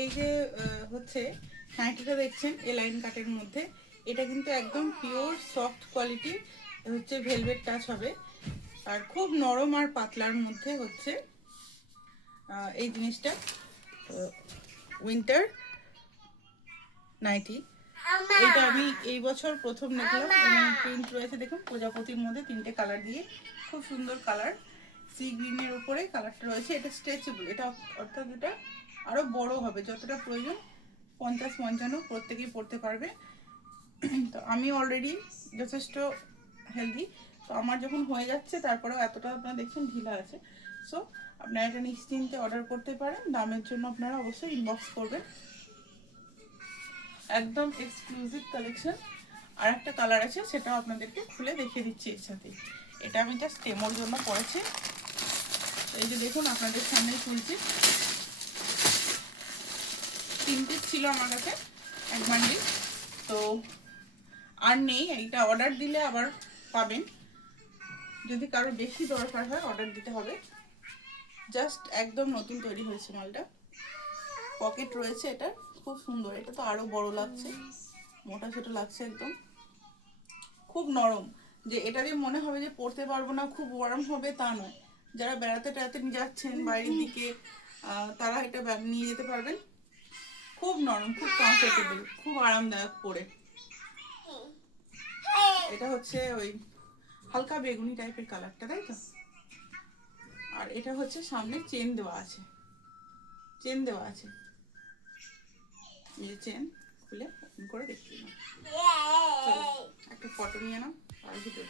এই যে হচ্ছে নাইটিটা দেখছেন এ লাইন কাটের মধ্যে, এটা কিন্তু একদম পিওর সফট কোয়ালিটি হচ্ছে, ভেলভেট টাচ হবে আর খুব নরম আর পাতলার মধ্যে হচ্ছে এই জিনিসটা উইন্টার নাইটি। এটা আমি এই বছর প্রথম দেখলাম এবং প্রিন্ট রয়েছে দেখুন প্রজাপতির মধ্যে 3টে কালার দিয়ে, খুব সুন্দর কালার। সি গ্রিনের উপরে কালারটা রয়েছে। এটা স্ট্রেচেবল, এটা অর্থাৎ এটা আরও বড় হবে, যতটা প্রয়োজন 50-55 প্রত্যেকেই পড়তে পারবে। তো আমি অলরেডি যথেষ্ট হেলদি, তো আমার যখন হয়ে যাচ্ছে তারপরেও এতটা আপনারা দেখছেন ঢিলা আছে। সো আপনারা এটা নিশ্চিন্তে অর্ডার করতে পারেন। দামের জন্য আপনারা অবশ্যই ইনবক্স করবেন। একদম এক্সক্লুসিভ কালেকশন। আর একটা কালার আছে, সেটাও আপনাদেরকে খুলে দেখিয়ে দিচ্ছি এর সাথে। এটা আমি জাস্ট ডেমোর জন্য পরেছি। এই যে দেখুন আপনাদের সামনে খুলছি। 3 পিস ছিল আমার কাছে, এক বান্ডিল, তো আর নেই। এইটা অর্ডার দিলে আবার পাবেন, যদি কারো বেশি দরকার হয় অর্ডার দিতে হবে। জাস্ট একদম নতুন তৈরি হয়েছে মালটা। পকেট রয়েছে, এটা খুব সুন্দর। এটা তো আরো বড় লাগছে, মোটা ছোটো লাগছে একদম, খুব নরম। যে এটা দিয়ে মনে হবে যে পরতে পারবো না, খুব গরম হবে তা নয়। যারা বেড়াতে টেড়াতে নিয়ে যাচ্ছেন বাইরের দিকে, তারা এটা নিয়ে যেতে পারবেন। খুব নরম, খুব কমফোর্টেবল, খুব আরামদায়ক পরে। এটা হচ্ছে ওই হালকা বেগুনি টাইপের কালারটা, তাই তো। আর এটা হচ্ছে সামনে চেন দেওয়া আছে, চেন দেওয়া আছে। এই চেন খুলে ওপেন করে দেখতে নাও। একটা ফটো নিয়ে নাও আর ভিডিও